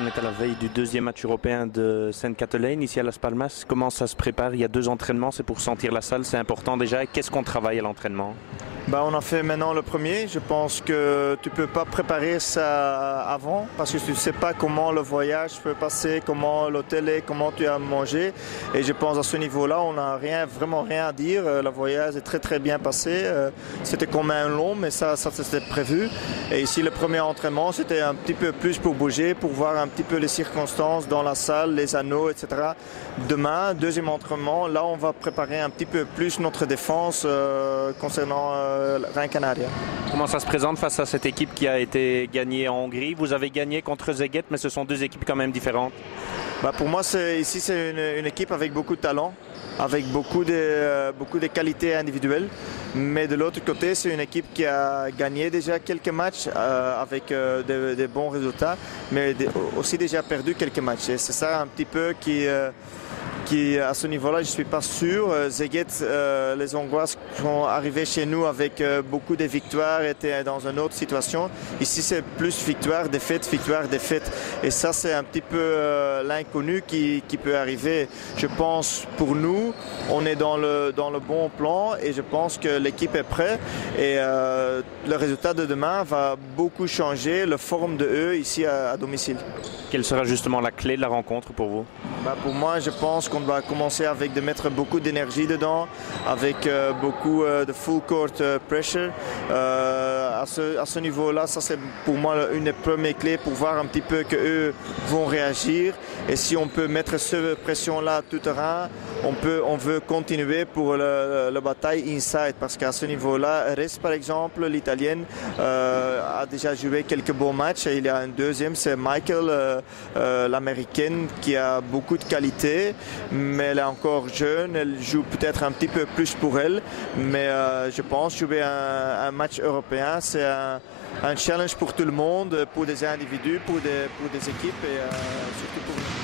on est à la veille du deuxième match européen de Sainte-Catelaine, ici à Las Palmas. Comment ça se prépare? Il y a 2 entraînements, c'est pour sentir la salle, c'est important déjà. Qu'est-ce qu'on travaille à l'entraînement? On a fait maintenant le premier. Je pense que tu ne peux pas préparer ça avant parce que tu ne sais pas comment le voyage peut passer, comment l'hôtel est, comment tu as mangé. Et je pense à ce niveau-là, on n'a vraiment rien à dire. Le voyage est très très bien passé. C'était quand même long, mais ça c'était prévu. Et ici, le premier entraînement, c'était un petit peu plus pour bouger, pour voir un petit peu les circonstances dans la salle, les anneaux, etc. Demain, deuxième entraînement, là on va préparer un petit peu plus notre défense concernant Gran Canaria. Comment ça se présente face à cette équipe qui a été gagnée en Hongrie? Vous avez gagné contre Szeged, mais ce sont 2 équipes quand même différentes. Pour moi, ici c'est une équipe avec beaucoup de talent, avec beaucoup de qualités individuelles. Mais de l'autre côté, c'est une équipe qui a gagné déjà quelques matchs avec des bons résultats, mais aussi déjà perdu quelques matchs. Et c'est ça un petit peu qui à ce niveau-là, je ne suis pas sûr. Szeged, les Hongrois sont arrivés chez nous avec beaucoup de victoires, étaient dans une autre situation. Ici, c'est plus victoire, défaite, victoire, défaite. Et ça, c'est un petit peu l'inconnu qui peut arriver. Je pense, pour nous, on est dans le bon plan et je pense que l'équipe est prête. Et le résultat de demain va beaucoup changer la forme de eux ici à domicile. Quelle sera justement la clé de la rencontre pour vous? Pour moi, je pense qu'on va commencer avec de mettre beaucoup d'énergie dedans, avec beaucoup de full court pressure. À ce niveau-là, ça c'est pour moi une des premières clés pour voir un petit peu qu'eux vont réagir. Et si on peut mettre cette pression-là tout terrain, on veut continuer pour la bataille inside. Parce qu'à ce niveau-là, Rest par exemple, l'Italienne, a déjà joué quelques bons matchs. Et il y a un deuxième, c'est Michael, l'Américaine, qui a beaucoup de qualité, mais elle est encore jeune, elle joue peut-être un petit peu plus pour elle, mais je pense jouer un match européen, c'est un challenge pour tout le monde, pour des individus, pour des équipes et surtout pour nous.